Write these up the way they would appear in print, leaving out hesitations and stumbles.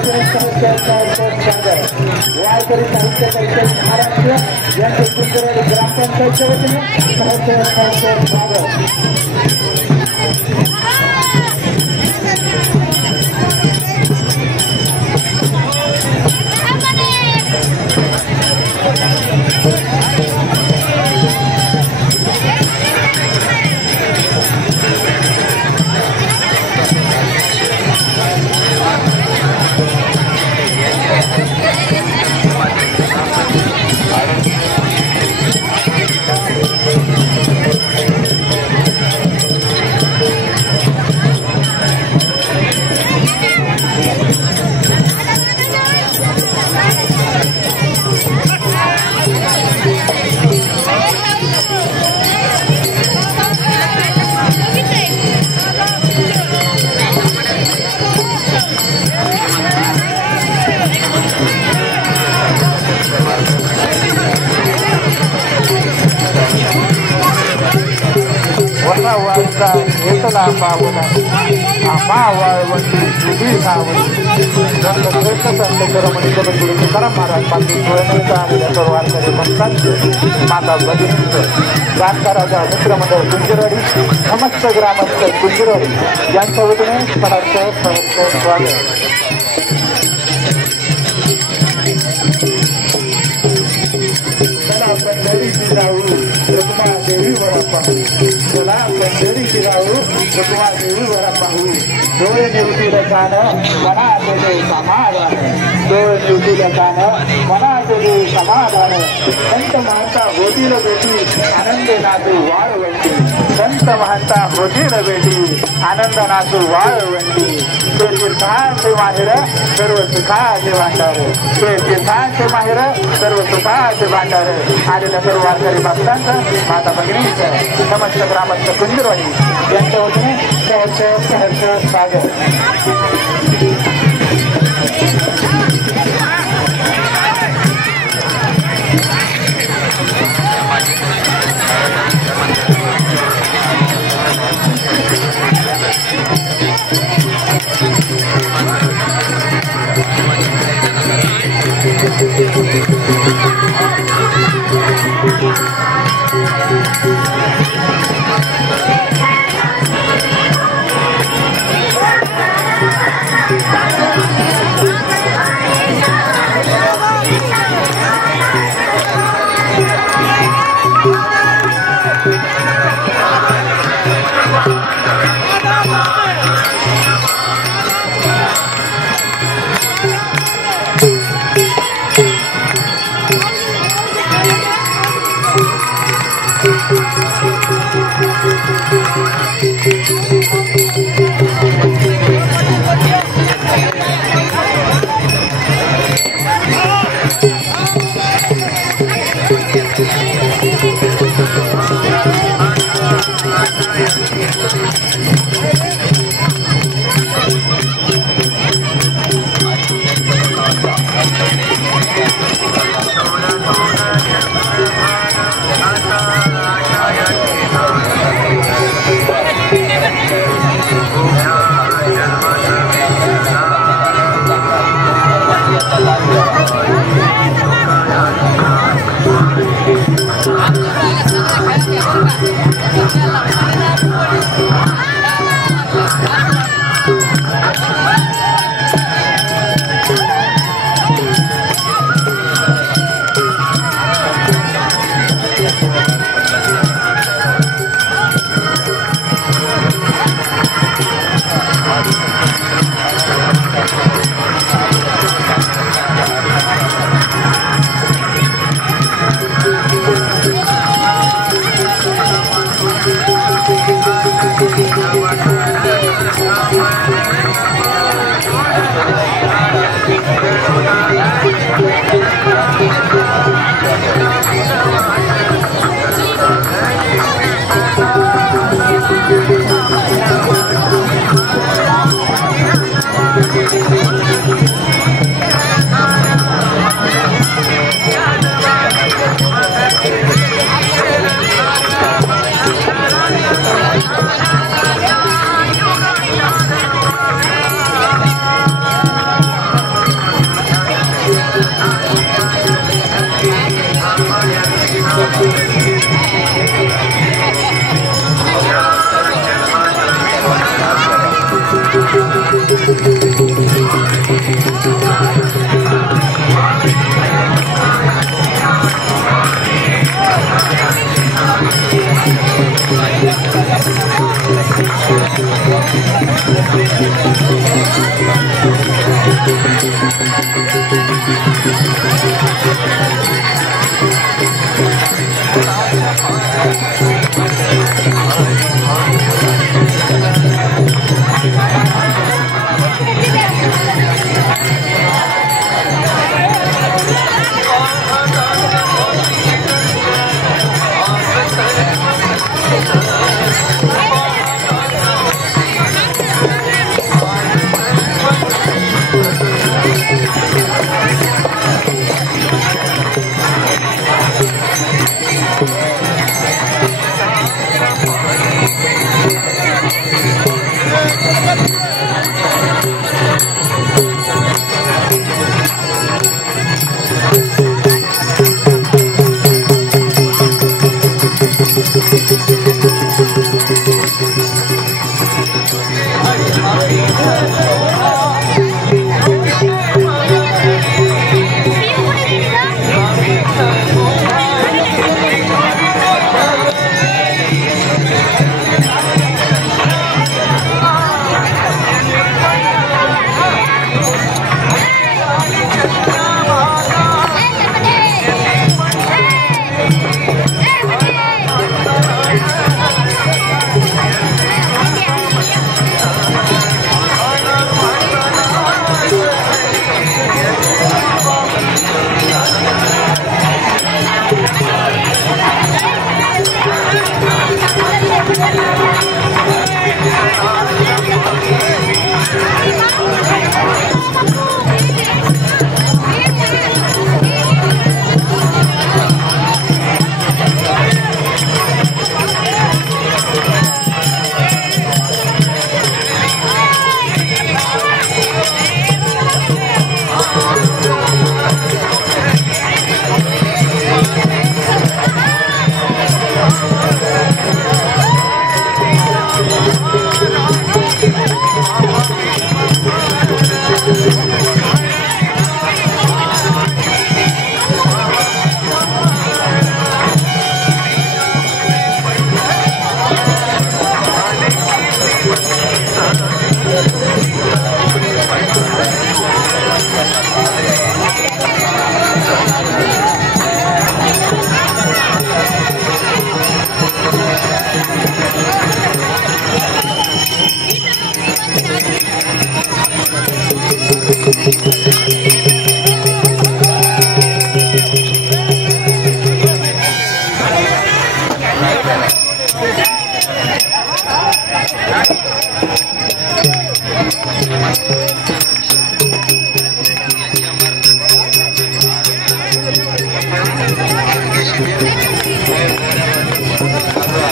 वारकरी साहित्य परिषद महाराष्ट्र यांचे कुंजरवाडी ग्रामपंचायतच्या वतीने सहर्ष स्वागत. हेतला पावना आम्हा वाळवंटी जुबी सावंती श्रेष्ठ संत करमणी जगद्गुरु तुकाराम महाराज पासून सोयनेचा आलेल्या सर्व वारकरी भक्तांचे माता भगिनींचं गानकाराचा मित्रमंडळ कुंजरवाडी समस्त ग्रामस्थ कुंजरवाडी यांच्या वतीने सहर्ष स्वागत. पंढरीची जाऊ रखुमा देवीवर पाहू तुला पंढरीची जाऊ रखुमा देवीवर पाहू डोळे निवतीला जाणं मना तुझे समाधान डोळे निवतीला जाणं मना तुझे समाधान संत महंता होतील बेटी आनंद नातू वाळवंटी संत महंता होतील बेटी आनंद नातू वाळवंटी ते तीर्थांचे माहेर सर्व सुखाचे भांडार ते तीर्थांचे माहेर सर्व सुखाचे भांडार आलेल्या सर्व वारकरी भक्तांचं माता भगिनींचं समस्त ग्रामस्थ कुंजरवाडी यांच्या वतीने सहर्ष स्वागत.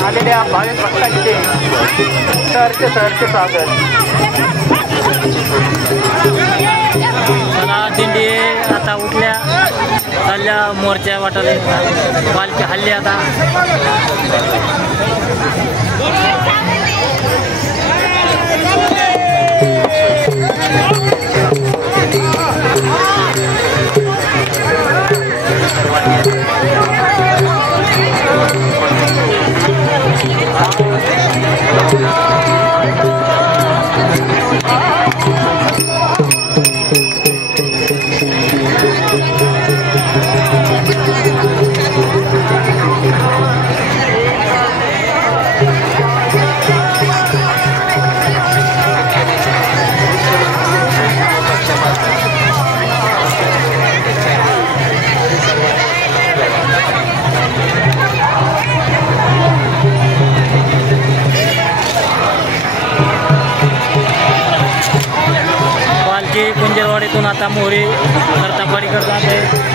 आलेल्या भाविक भक्तांचे सहर्ष स्वागत. दिंडी आता उठल्या चालल्या मोर्चा वाटाले पालखी हल्ली आता. कुंजरवाडीतून आता मोहरी करतापाडी करतात आहे.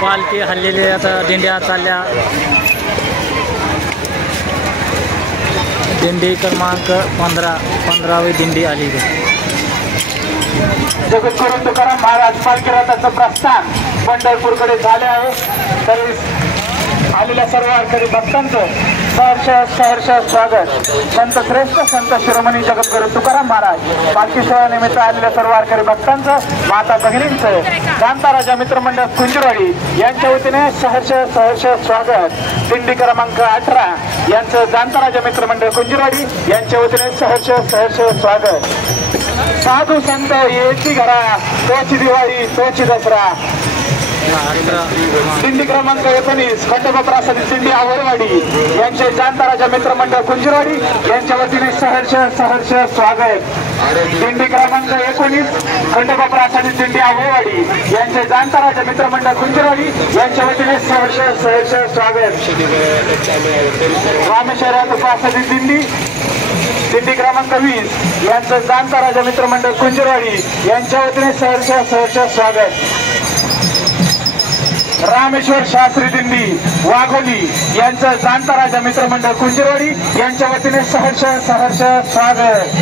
पालखी हल्लेले आता दिंड्या चालल्या. दिंडी क्रमांक 15वी दिंडी आली. जगद्गुरु तुकाराम महाराज पालखी रथाचं प्रस्थान पंढरपूरकडे झाले आहे. तरी आलेल्या सर्व वारकरी भक्तांचं सहर्ष सहर्ष स्वागत. संत श्रेष्ठ संत शिरोमणी जगद्गुरू तुकाराम महाराज पालखी सोहळ्यानिमित्त आलेल्या सर्व वारकरी भक्तांचं, माता भगिनींचं जाणता राजा मित्रमंडळ कुंजरवाडी यांच्या वतीने सहर्ष सहर्ष स्वागत. दिंडी क्रमांक 18 यांचं जाणता राजा मित्रमंडळ कुंजरवाडी यांच्या वतीने सहर्ष सहर्ष स्वागत. साधू संत येची घरा, तोची दिवाळी तोची दसरा. दिंडी क्रमांक 19 खंडोबा प्रासादी दिंडी आवळवाडी यांचे जाणता राजा मित्रमंडळ कुंजरवाडी यांच्या वतीने सहर्ष सहर्ष स्वागत. दिंडी क्रमांक 19 खंडोबा प्रासादी दिंडी आवळवाडी यांचे जाणता राजा मित्रमंडळ कुंजरवाडी यांच्या वतीने सहर्ष सहर्ष स्वागत. रामेश्वरात प्रासादी दिंडी क्रमांक 20 यांचं जाणता राजा मित्रमंडळ कुंजरवाडी यांच्या वतीने सहर्ष सहर्ष स्वागत. रामेश्वर शास्त्री दिंडी वाघोली यांचं जाणता राजा मित्रमंडळ कुंजरवाडी यांच्या वतीने सहर्ष सहर्ष स्वागत.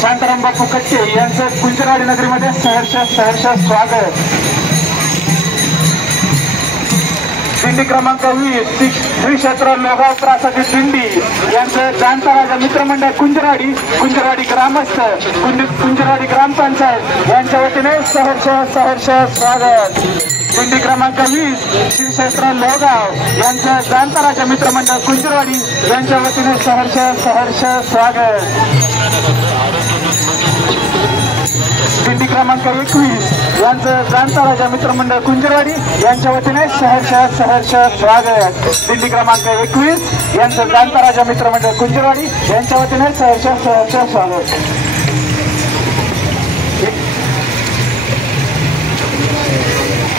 शांताराम बापू कच्चे यांचं कुंजरवाडी नगरीमध्ये सहर्ष सहर्ष स्वागत. दिंडी क्रमांक 20 श्री क्षेत्र लोगाव प्रासादी दिंडी यांचं जाणता राजा मित्रमंडळ कुंजरवाडी ग्रामस्थ कुंजरवाडी ग्रामपंचायत यांच्या वतीने सहर्ष सहर्ष स्वागत. दिंडी क्रमांक 20 श्री क्षेत्र लोगाव यांचं जाणता राजा मित्रमंडळ कुंजरवाडी यांच्या वतीने सहर्ष सहर्ष स्वागत. दिंडी क्रमांक 21 यांचं जाणता राजा मित्रमंडळ कुंजरवाडी यांच्या वतीने सहर्ष सहर्ष स्वागत. दिंडी क्रमांक 21 यांचं जाणता राजा मित्रमंडळ कुंजरवाडी यांच्या वतीने सहर्ष सहर्ष स्वागत.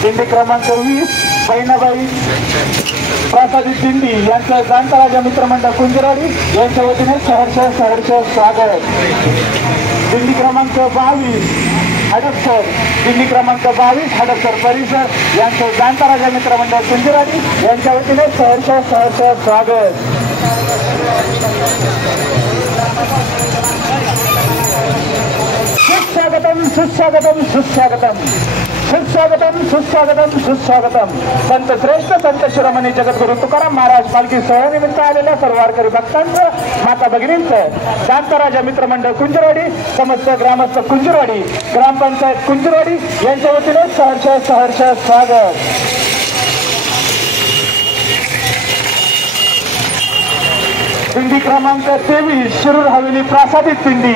दिंडी क्रमांक 20 बहिणाबाई प्रासादी दिंडी यांचं जाणता राजा मित्रमंडळ कुंजरवाडी यांच्या वतीने सहर्ष सहर्ष स्वागत. दिंडी क्रमांक 22 हडपसर दिंडी क्रमांक 22 हडपसर परिसर यांचं जाणता राजा मित्रमंडळ कुंजरवाडी यांच्या वतीने सहर्ष सहर्ष स्वागत. सुस्वागतम सुस्वागतम सुस्वागतम सुस्वागतम सुस्वागतम सुस्वागतम. संत श्रेष्ठ संत शिरोमणी जगद्गुरू तुकाराम महाराज पालखी सोहळ्यानिमित्त आलेल्या सर्व वारकरी भक्तांचं, माता भगिनींचं जाणता राजा मित्रमंडळ कुंजरवाडी समस्त ग्रामस्थ कुंजरवाडी ग्रामपंचायत कुंजरवाडी यांच्या वतीने सहर्ष सहर्ष स्वागत. दिंडी क्रमांक 23 शिरूर हवेली प्रासादी दिंडी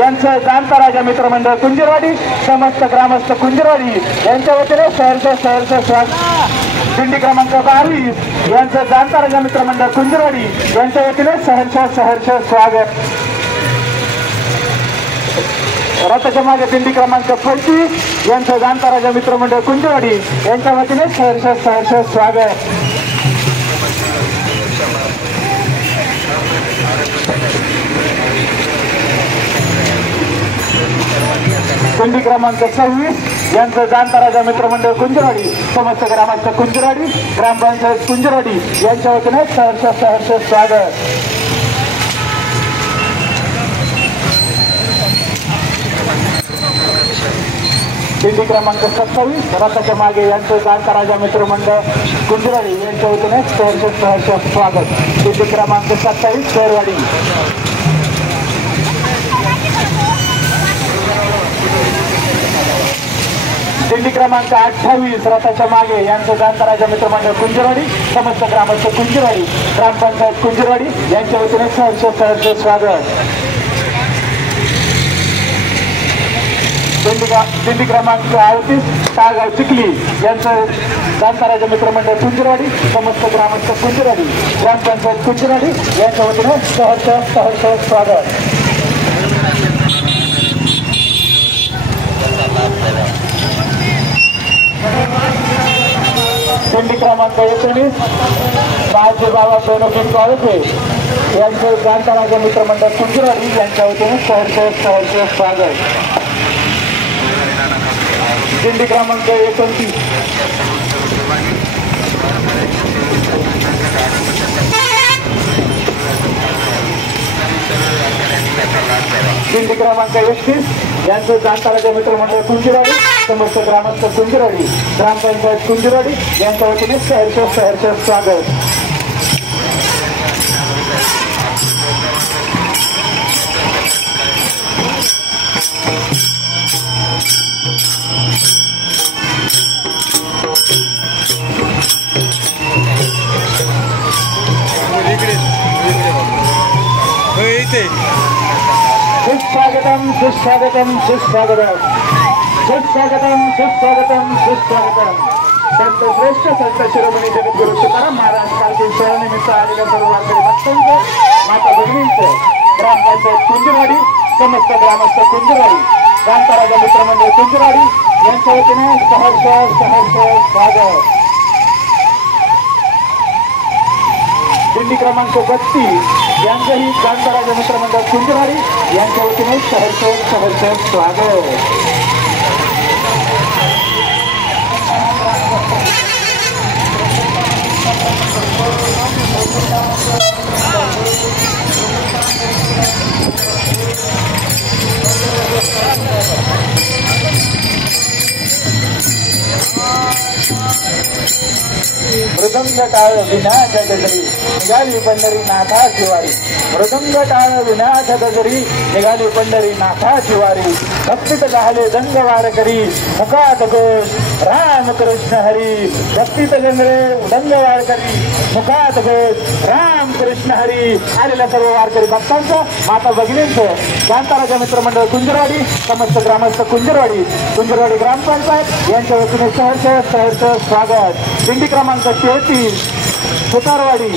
यांचं जाणता राजा मित्रमंडळ कुंजरवाडी समस्त ग्रामस्थ कुंजरवाडी यांच्या वतीने सहर्ष सहर्ष स्वागत. दिंडी क्रमांक 22 यांचं जाणता राजा मित्रमंडळ कुंजरवाडी यांच्या वतीने सहर्ष सहर्ष स्वागत. रथाच्या मागे दिंडी क्रमांक 25 यांचं जाणता राजा मित्रमंडळ कुंजरवाडी यांच्या वतीने सहर्ष सहर्ष स्वागत. दिंडी क्रमांक 26 यांचं जाणता राजा मित्रमंडळ कुंजरवाडी समस्त ग्रामस्थ कुंजरवाडी ग्रामपंचायत कुंजरवाडी यांच्या वतीने सहर्ष सहर्ष स्वागत. दिंडी क्रमांक 27 रथाच्या मागे यांचं जाणता राजा मित्रमंडळ कुंजरवाडी यांच्या वतीने सहर्ष सहर्ष स्वागत. दिंडी क्रमांक 27 शेरवाडी. दिंडी क्रमांक 28 रथाच्या मागे यांचं जाणता राजा मित्रमंडळ कुंजरवाडी समस्त ग्रामस्थ कुंजरवाडी ग्रामपंचायत कुंजरवाडी यांच्या वतीने सहर्ष सहर्ष स्वागत. दिंडी क्रमांक 38 ताळगाव चिखली यांचं जाणता राजा मित्रमंडळ कुंजरवाडी समस्त ग्रामस्थ कुंजरवाडी ग्रामपंचायत कुंजरवाडी यांच्या वतीने सहर्ष सहर्ष स्वागत. दिंडी क्रमांक 19 बाळजी बाबा बेनोकिन कॉलेजे यांचं जाणता राजा मित्रमंडळ कुंजरवाडी यांच्या वतीने सहर्ष सहर्ष स्वागत. दिंडी क्रमांक 29 दिंडी क्रमांक 31 यांचं जाणता राजा मित्रमंडळ कुंजरवाडी समस्त ग्रामस्थ कुंजरवाडी ग्रामपंचायत कुंजरवाडी यांच्या वतीने सहर्ष स्वागत. सुस्वागतम सुस्वागतम सुस्वागतम सुस्वागतम सुस्वागतम सुस्वागतम. संत श्रेष्ठ संत शिरोमणी जगद्गुरु तुकाराम महाराज पालखी सोहळ्यानिमित्त आलेल्या सर्व वारकरी भक्तांचं, माता भगिनींचं, ग्रामपंचायत कुंजरवाडी समस्त ग्रामस्थ कुंजरवाडी शांताराजा मित्रमंडळ कुंजरवाडी यांच्या वतीने सहर्ष स्वागत. दिंडी क्रमांक 32 यांचंही शांताराजा मित्रमंडळ कुंजरवाडी यांच्या वतीने सहर्ष स्वागत. मृदंग टाळ विनाच्या गजरी निघाली पंढरी नाथा शिवारी. मृदंग टाळ विनाच्या गजरी निघाली पंढरी नाथा शिवारी. भक्तीत झाले दंग वारकरी मुखात घोष राम कृष्ण हरी. भक्तीत गंगरे दंग वारकरी मुखात घोष राम कृष्ण हरी. आलेल्या सर्व वारकरी भक्तांचं, माता भगिनींचं, शांताराजा मित्रमंडळ कुंजरवाडी समस्त ग्रामस्थ कुंजरवाडी ग्रामपंचायत यांच्या वतीने सहर्ष स्वागत. दिंडी क्रमांक 33 सुतारवाडी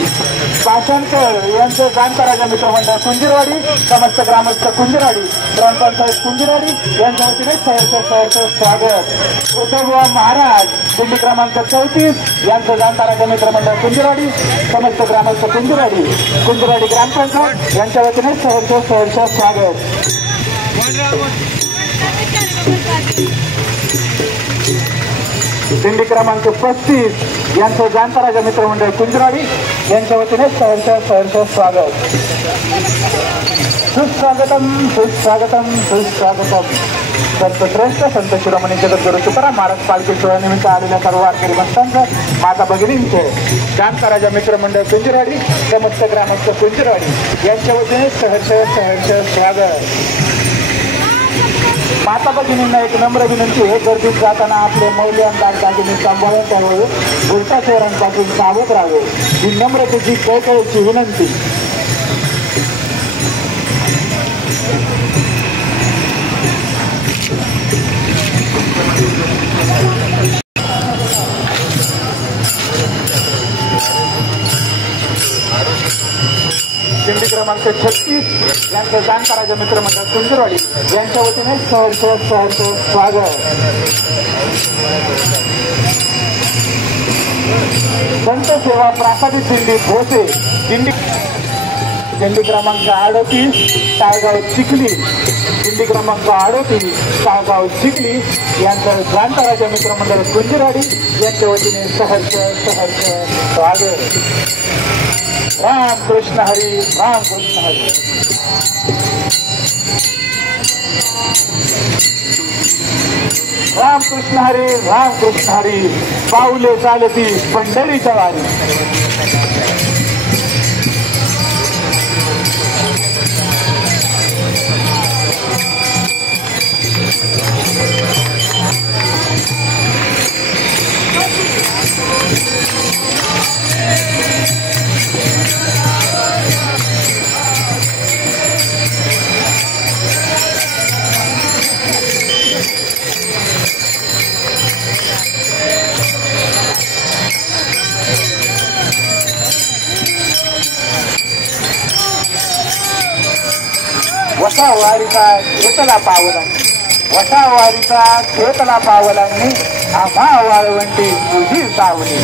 पाषाणकर यांचं शांताराजा मित्रमंडळ कुंजरवाडी समस्त ग्रामस्थ कुंजरवाडी ग्रामपंचायत कुंजरवाडी यांच्या वतीने सहर्ष स्वागत. उद्धवबुवा महाराज दिंडी क्रमांक 34 यांचं शांताराजा मित्रमंडळ कुंजरवाडी समस्त ग्रामस्थ कुंजरवाडी ग्रामपंचायत यांच्या वतीने सहर्ष स्वागत. दिंडी क्रमांक 35 यांचं शांताराजा मित्रमंडळ कुंजरवाडी यांच्या वतीने सहर्ष स्वागत. सुस्वागतम सुस्वागतम सुस्वागतम. संत श्रेष्ठ संत शिरोमणी जगद्गुरु तुकाराम महाराज पालखी सोहळ्यानिमित्त आलेल्या सर्व वारकरी भक्तांचं, माता भगिनींचे, शांताराजा मित्रमंडळ कुंजरवाडी समस्त ग्रामस्थ कुंजरवाडी यांच्या वतीने सहर्ष स्वागत. माता भगिनींना एक नम्र विनंती आहे, गर्दीत जाताना आपले मौल्यवान दागिने सांभाळून त्यावेळी उलटा चोरांपासून सावध राहावे ही नम्रतेची कळकळीची विनंती. दिंडी क्रमांक 36 यांचं शांताराजा मित्रमंडळ कुंजरवाडी यांच्या वतीने सहर्ष स्वागत. संत सेवा प्रासादिक दिंडी भोसे दिंडी क्रमांक 38 ताळगाव चिखली दिंडी क्रमांक 38 ताळगाव चिखली यांचं शांताराजा मित्रमंडळ कुंजरवाडी यांच्या वतीने सहर्ष स्वागत. राम कृष्ण हरी राम कृष्ण हरी. राम कृष्ण हरी पाऊले चालती पंढरीच्या वारी. वसावारीचा खेतला पावलांनी आम्हा वाळवंटी तुझी सावली.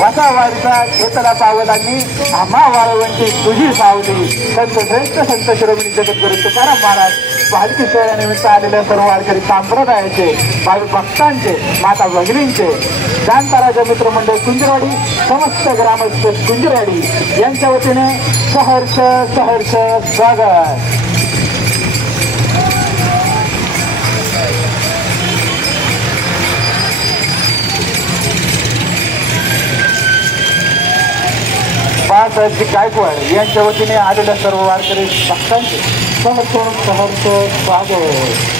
वसावारीचा खेतला पावलांनी आम्हा वाळवंटी तुझी सावली. संत श्रेष्ठ संत शिरोमणी जगद्गुरु तुकाराम महाराज पालखी सोहळ्यानिमित्त आलेल्या सर्व वारकरी संप्रदायाचे, भाविक भक्तांचे, माता भगिनींचे, शांताराजा मित्रमंडळ कुंजरवाडी समस्त ग्रामस्थ कुंजरवाडी यांच्या वतीने सहर्ष स्वागत. बाळासाहेबजी गायकवाड यांच्या वतीने आलेल्या सर्व वारकरी भक्तांचे सहर्ष स्वागत.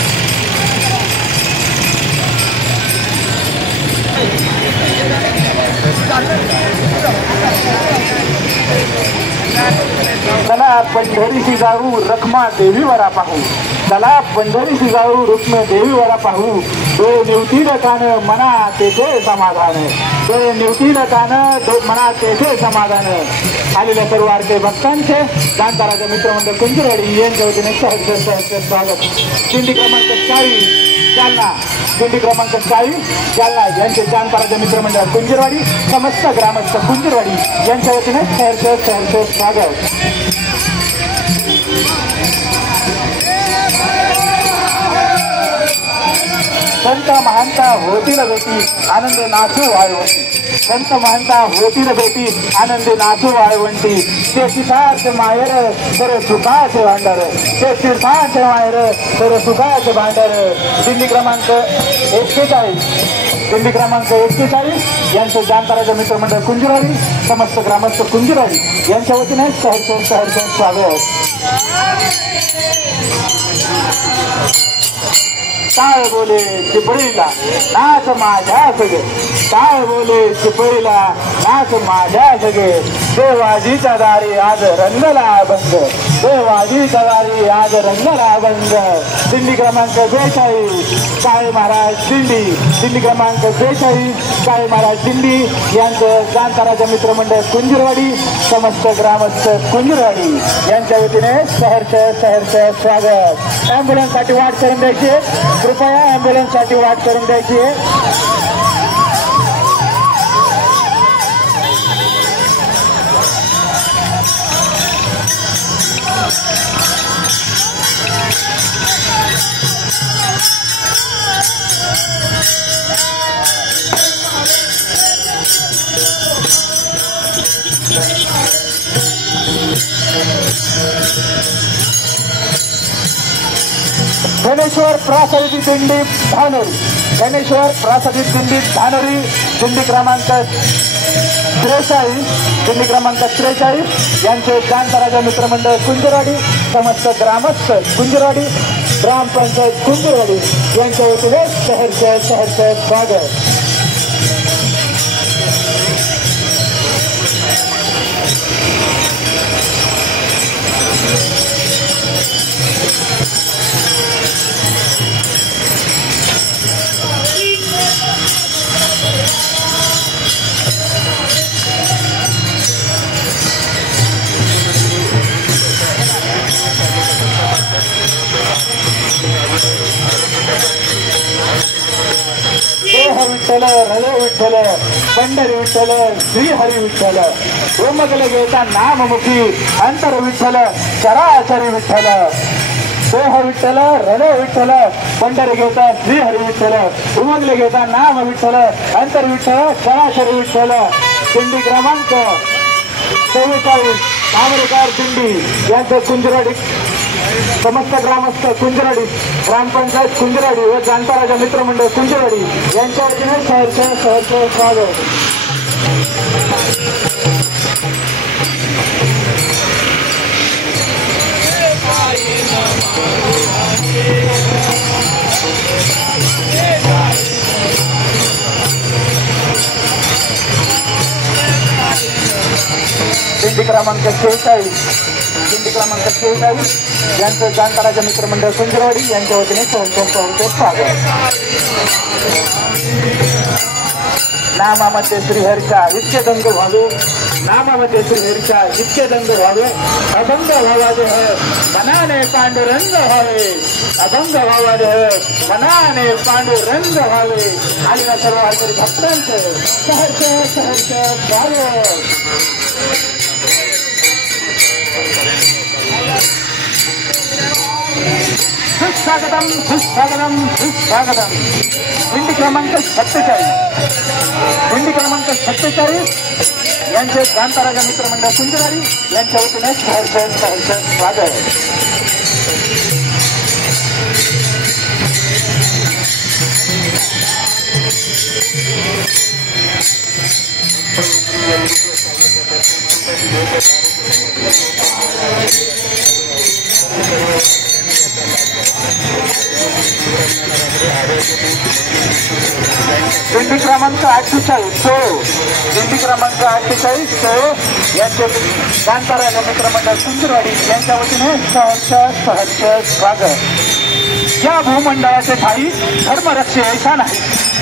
चला पंढरीशी जाऊ रखमा देवीवरा पाहू. चला पंढरीशी जाऊ रुक्म देवीवरा पाहू. डोळे निवतील कान मना तेथे समाधान. डोळे निवतील कान मना तेथे समाधान. आलेल्या सर्व वारकरी भक्तांचे जाणकाराचे मित्रमंडळ कुंजरवाडी यांच्या वतीने सहर्ष स्वागत. दिंडी क्रमांक 40 जालना. दिंडी क्रमांक 40 जालना यांचे जाणकाराचे मित्रमंडळ कुंजरवाडी समस्त ग्रामस्थ कुंजरवाडी यांच्या वतीने सहर्ष स्वागत. संत महांता होतील भेटी आनंद नाचू वाळवंटी. संत महांता होतील भेटी आनंद नाचू वाळवंटी. ते तीर्थाचे माहेर तर सुखाचे भांडार. ते तीर्थाचे माहेर तर सुखाचे भांडार. दिंडी क्रमांक 41 दिंडी क्रमांक 41 यांचे जाणकाराचे मित्रमंडळ कुंजरवाडी समस्त ग्रामस्थ कुंजरवाडी यांच्या वतीने सहर्ष स्वागत. टाळ बोले चिपळीला नाच माझ्या सगे. टाळ बोले चिपळीला नाच माझ्या सगे. देवाजीचा दारी आज रंगला अभंग. देवाजीचा दारी आज रंगला अभंग. दिंडी क्रमांक 42 काळे महाराज दिंडी. दिंडी क्रमांक 42 काळे महाराज दिंडी यांचं जाणकाराचे मित्रमंडळ कुंजरवाडी समस्त ग्रामस्थ कुंजरवाडी यांच्या वतीने सहर्ष स्वागत. ॲम्ब्युलन्ससाठी वाट करून द्यायची. कृपया ॲम्ब्युलन्ससाठी वाट करून द्यायची आहे. गणेश्वर प्रासादिक दिंडी धानोरी. गणेश्वर प्रासादिक दिंडी धानोरी दिंडी क्रमांक 43 दिंडी क्रमांक 43 यांचे जाणकाराचे मित्रमंडळ कुंजरवाडी समस्त ग्रामस्थ कुंजरवाडी ग्रामपंचायत कुंजरवाडी यांच्या वतीने सहर्ष स्वागत. विठ्ठल हृदय विठ्ठल पंढरी विठ्ठल श्री हरी विठ्ठल. उमगले घेता नाममुखी अंतर विठ्ठल चराचरी विठ्ठल. देह विठ्ठल हृदय विठ्ठल पंढरी घेता श्री हरी विठ्ठल. उमगले घेता नाम विठ्ठल अंतर विठ्ठल चराचरी विठ्ठल. दिंडी क्रमांक 44 आमरेकर दिंडी यांचं कुंजरवाडी समस्त ग्रामस्थ कुंजरवाडी ग्रामपंचायत कुंजरवाडी व जाणकाराचे मित्रमंडळ कुंजरवाडी यांच्या वतीने सहर्ष स्वागत. दिंडी क्रमांक 46 दिंडी क्रमांक 46 यांचं जाणकाराचे मित्रमंडळ कुंजरवाडी यांच्या वतीने सहर्ष स्वागत. नामामध्ये श्रीहरीचा इतके दंग व्हावे. नामामध्ये श्रीहरीचा इतके दंग व्हावे. अभंग व्हावादे है मनाने पांडुरंग व्हावे. अभंग व्हावादे है मनाने पांडुरंग व्हावे. आलेल्या सर्व वारकरी भक्तांचं सहर्ष स्वागत. सुस्वागतम. दिंडी क्रमांक 47 यांचे जाणकाराचे मित्रमंडळ कुंजरवाडी यांच्या वतीने सहर्ष स्वागत. दिंडी क्रमांक 48 दिंडी क्रमांक 48 यांचे कांताराजा मित्रमंडळ कुंजरवाडी यांच्या वतीने सहर्ष स्वागत. या भूमंडळाचे ठाई धर्मरक्षी ऐसा नाही,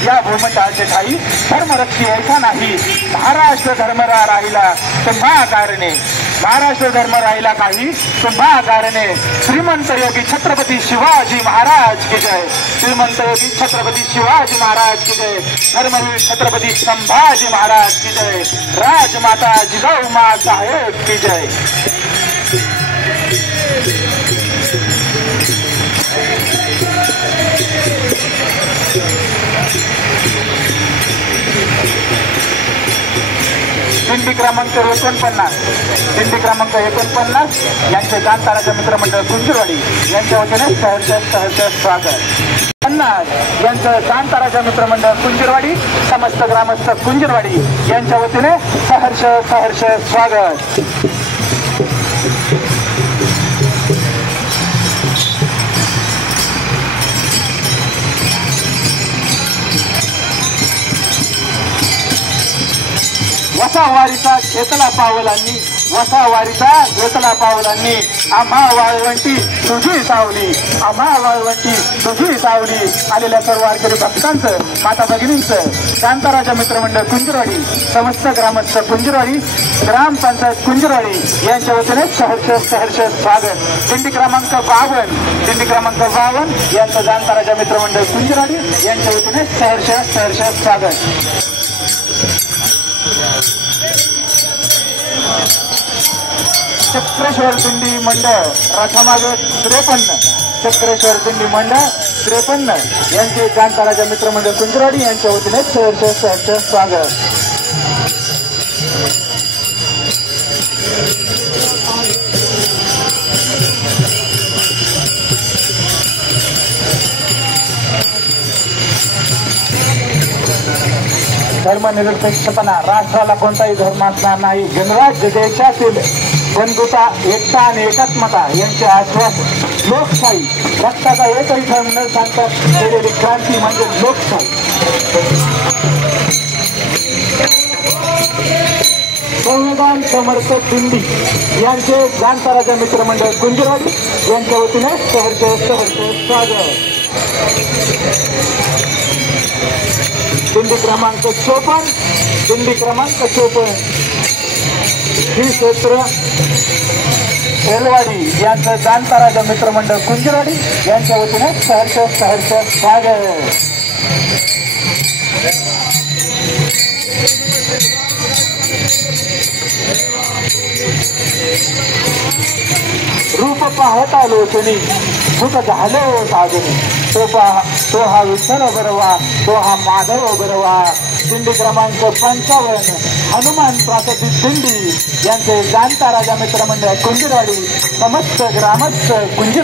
या भूमंडळाचे ठाई धर्मरक्षी ऐसा नाही. महाराष्ट्र धर्म राहिला तुम्हा कारणे, महाराष्ट्र धर्म राहिला काही तुम्हा कारणे. श्रीमंत योगी छत्रपती शिवाजी महाराज की जय, श्रीमंत योगी छत्रपती शिवाजी महाराज की जय. धर्मवीर छत्रपती संभाजी महाराज की जय. राजमाता जिजाऊ माँ साहेब की जय. दिंडी क्रमांक 49 दिंडी क्रमांक 49 यांचे कांताराजा मित्रमंडळ कुंजरवाडी यांच्या वतीने सहर्ष स्वागत. 50 यांचं कांताराजा मित्रमंडळ कुंजरवाडी समस्त ग्रामस्थ कुंजरवाडी यांच्या वतीने सहर्ष स्वागत. वसावारीचा घेतला पावलांनी, वसावारीचा घेतला पावलांनी. आम्हा वाळवंटी तुझी सावली, आम्हा वाळवंटी तुझी सावली. आलेल्या सर्व वारकरी भक्तांचं, माता भगिनींचं कांताराजा मित्रमंडळ कुंजरवाडी समस्त ग्रामस्थ कुंजरवाडी ग्रामपंचायत कुंजरवाडी यांच्या वतीने सहर्ष स्वागत. दिंडी क्रमांक 52 यांचं कांताराजा मित्रमंडळ कुंजरवाडी यांच्या वतीने सहर्ष स्वागत. चक्रेश्वर दिंडी मंडळ रथमागे 53 चक्रेश्वर दिंडी मंडळ 53 यांचे कांताराजा मित्रमंडळ कुंजरवाडी यांच्या वतीने सहर्ष स्वागत. धर्मनिरपेक्षपणा, राष्ट्राला कोणताही धर्म असणार नाही. गणराज्य देशातील बंधुता, एकता आणि एकात्मता यांचे आश्वासन. लोकशाही, रक्ताचा एकही थेंब न सांगता केलेली क्रांती म्हणजे लोकशाही. संविधान समर्थक दिंडी यांचे कांताराजा मित्रमंडळ कुंजरवाडी यांच्या वतीने सहर्ष स्वागत. दिंडी क्रमांक 54 दिंडी क्रमांक 54 श्री क्षेत्र एलवाडी यांचं कांताराजा मित्रमंडळ कुंजरवाडी यांच्या वतीने सहर्ष स्वागत. रूप पाहता लोचनी सुख झालो साजनी. तो हा विठ्ठल बरवा, तो हा माधव बरवा. दिंडी क्रमांक 55 हनुमान प्रासदिक दिंडी यांचे कांताराजा मित्रमंडळ कुंजरवाडी समस्त ग्रामस्थ कुंज.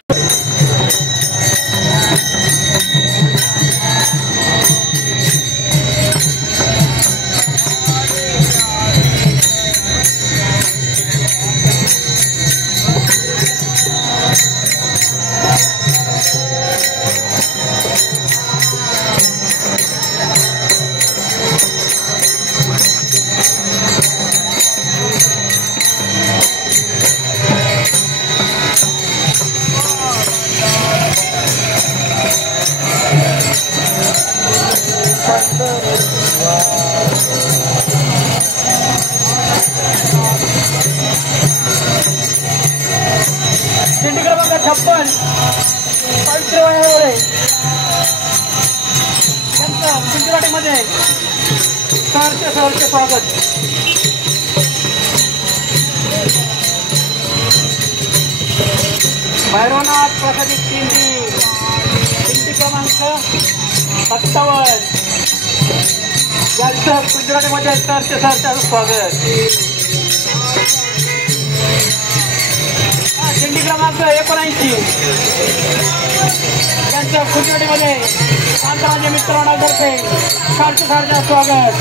दिंडी क्रमांक 56 पवित्र वयावळे यांचं कुंजरवाडीमध्ये सहर्ष स्वागत. भैरवनाथ प्रसादिक दिंडी क्रमांक 57 यांचं कुंजरवाडीमध्ये सहर्ष स्वागत. दिंडी क्रमांक 79 यांच्या कुंजरवाडीमध्ये कांताराजा मित्रमंडळातर्फे सहर्ष स्वागत.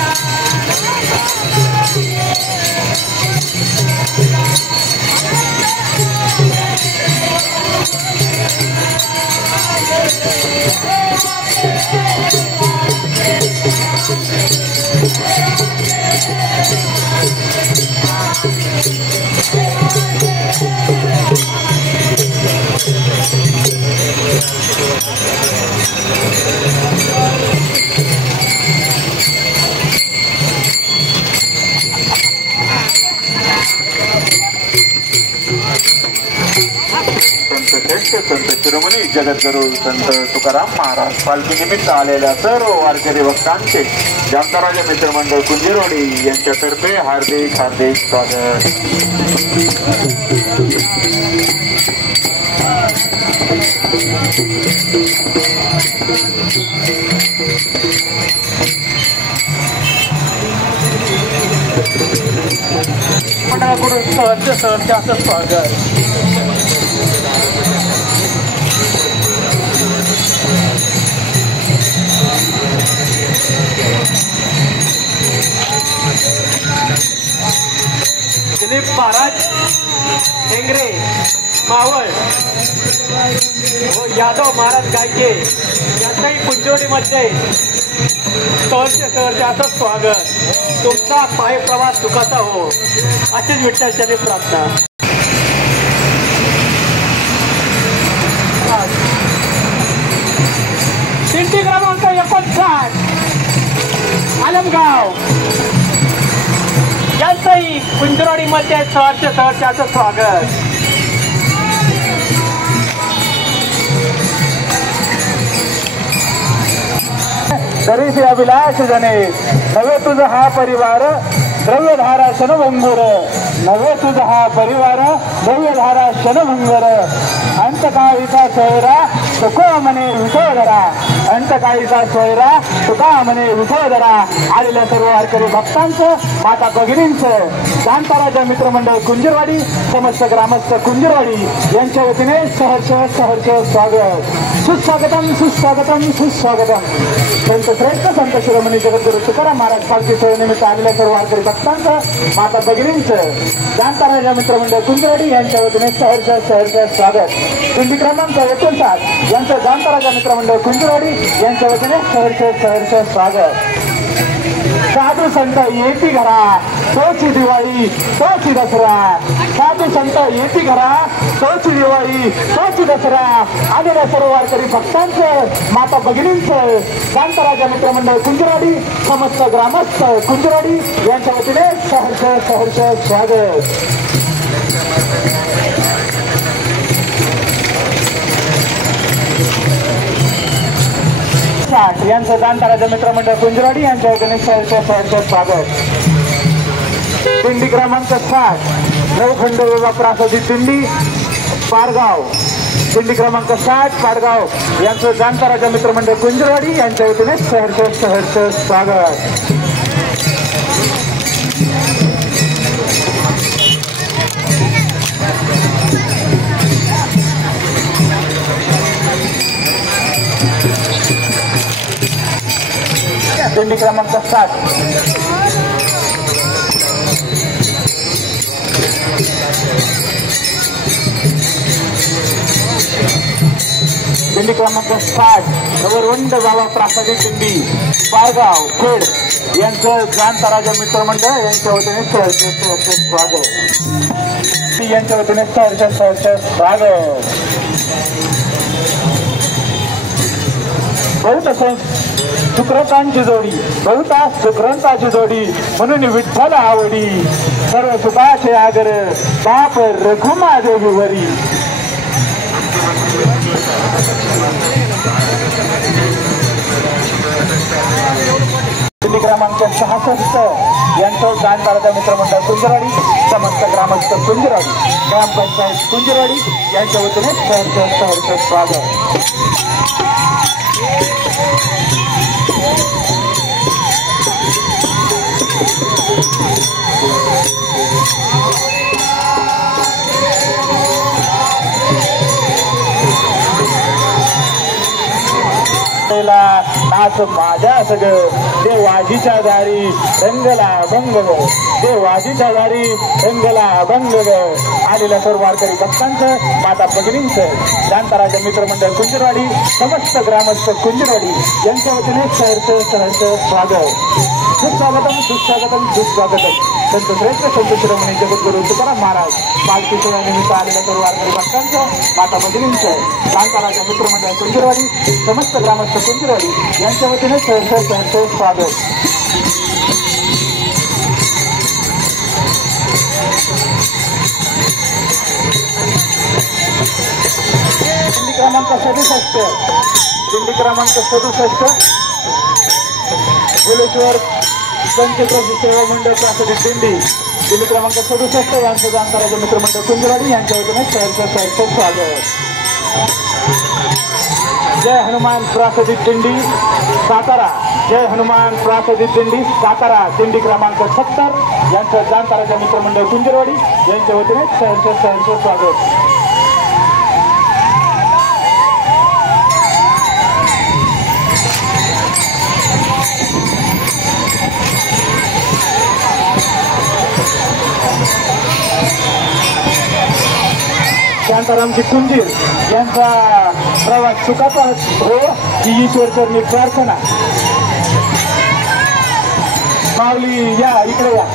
शिरोमणी जगद्गुरु संत तुकाराम महाराज पालखी निमित्त आलेल्या सर्व वारकरी भक्तांचे जामताराजा मित्रमंडळ कुंजीरवाडी यांच्यातर्फे हार्दिक हार्दिक स्वागत. मंडळाकडून सहर्ष असं स्वागत. दिलीप महाराज हेंगरे मावळ व यादव महाराज गायके यांच्याही कुंजवडीमध्ये सहर्ष असं स्वागत. तुमचा पाय प्रवास सुखाचा हो अशीच विठ्ठलाची प्रार्थना. दिंडी क्रमांक 59 आलमगाव यांचंही कुंजरवाडीमध्ये सहर्ष असं स्वागत. तरीही अभिलाष जने नवे तुझ हा परिवार द्रव्यधारा शनभंगुर. नवे तुझ हा परिवार द्रव्यधारा शनभंगुर. अंतकाळीचा सोयरा तुका म्हणे विठोदरा. अंतकाळीचा सोयरा तुका म्हणे विठोदरा. आलेल्या सर्व वारकरी भक्तांचं माता भगिनींचं जामताराजा मित्रमंडळ कुंजीरवाडी समस्त ग्रामस्थ कुंजीरवाडी यांच्या वतीने सहर्ष स्वागत. सुस्वागतम सुस्वागतम सुस्वागतम. संत श्रेष्ठ संत शिरोमणी जगद्गुरु तुकाराम महाराज पालखी सोहळ्यानिमित्त आलेल्या सर्व वारकरी भक्तांचं माता भगिनींचं जामताराजा मित्रमंडळ कुंजीरवाडी यांच्या वतीने सहर्ष स्वागत. दिंडी क्रमांक 59 यांचं जामताराजा मित्रमंडळ कुंजीरवाडी यांच्या वतीने सहर्ष स्वागत. साधू संत येती घरा तोची दिवाळी तोची दसरा. साधू संत येती घरा तोची दिवाळी तोची दसरा. आलेल्या सर्व वारकरी भक्तांचं माता भगिनींचं जामताराजा मित्रमंडळ कुंजीरवाडी समस्त ग्रामस्थ कुंजीरवाडी यांच्या वतीने सहर्ष स्वागत. यांचं जामताराजा मित्रमंडळ कुंजीरवाडी यांच्या वतीने सहर्ष स्वागत. दिंडी क्रमांक 60 नवखंड विभाग प्रासादिक दिंडी पारगाव. दिंडी क्रमांक 60 पारगाव यांचं जामताराजा मित्रमंडळ कुंजीरवाडी यांच्या वतीने सहर्ष स्वागत. दिंडी क्रमांक 60 दिंडी क्रमांक 60 नवरवंड बाबा प्रासादिक दिंडी पारगाव खेड यांचं जामताराजा मित्रमंडळ यांच्या वतीने सहर्ष स्वागत. यांच्या वतीने सहर्ष स्वागत. बहुत सुकृतांची जोडी बहुता सुकृताची जोडी म्हणून विठ्ठल आवडी. सर्व सुखाचे आगर बाप रघुमा देवी वरी. दिंडी क्रमांक 66 यांचं जामताराजा मित्रमंडळ कुंजीरवाडी समस्त ग्रामस्थ कुंजीरवाडी ग्रामपंचायत कुंजीरवाडी यांच्या वतीने सहर्ष स्वागत. नाच माझ्या सगळं देवाजीच्या दारी रंगला भंग. देवाजीच्या दारी रंगला भंग. आलेल्या सर्व वारकरी भक्तांचं माता भगिनींचं जामताराजा मित्रमंडळ कुंजीरवाडी समस्त ग्रामस्थ कुंजीरवाडी यांच्या वतीने सहर्ष स्वागत. सुस्वागतम संत श्रेष्ठ संत शिरोमणी जगद्गुरु तुकाराम महाराज पालखी सोहळ्यानिमित्त आलेल्या सर्व वारकरी भक्तांचं माता भगिनींचं जामताराजा मित्रमंडळ कुंजीरवाडी समस्त ग्रामस्थ कुंजीरवाडी यांच्या वतीने सहर्ष स्वागत. क्रमांक 67 दिंडी क्रमांक 67 भुलेश्वर पंचप्रती सेवा मंडळ प्राथमिक दिंडी क्रमांक 67 यांचं जाणकाराचे मित्रमंडळ कुंजवाडी यांच्या वतीने सहर्ष स्वागत. जय हनुमान प्राथमिक दिंडी सातारा, जय हनुमान प्राथमिक दिंडी सातारा दिंडी क्रमांक 70 यांचं जाणकाराचे मित्रमंडळ कुंजवाडी यांच्या वतीने सहर्ष स्वागत. शांतारामजी कुंजीर यांचा प्रवास सुखाचा हो ही ईश्वरचरणी प्रार्थना. माऊली या इकडे या.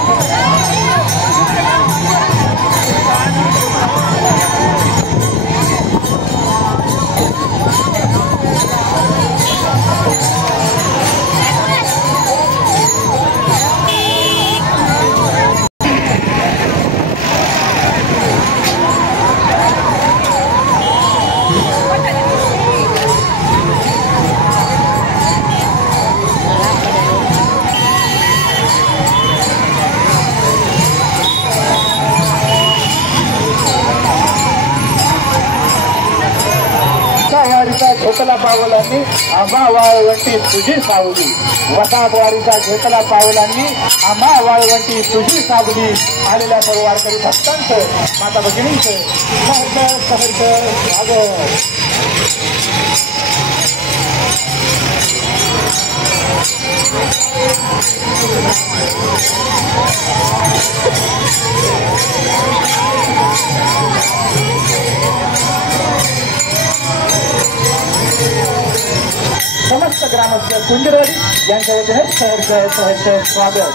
घेतला पावलांनी आम्हा वाळवंटी तुझी सावली. वसाहत वारीचा घेतला पावलांनी आम्हा वाळवंटी तुझी सावली. आलेल्या सर्व वारकरी भक्तांचं माता भगिनींचं सहर्ष स्वागत. समस्त ग्रामस्थ कुंजवाडी यांच्या वतीने सहर्ष स्वागत.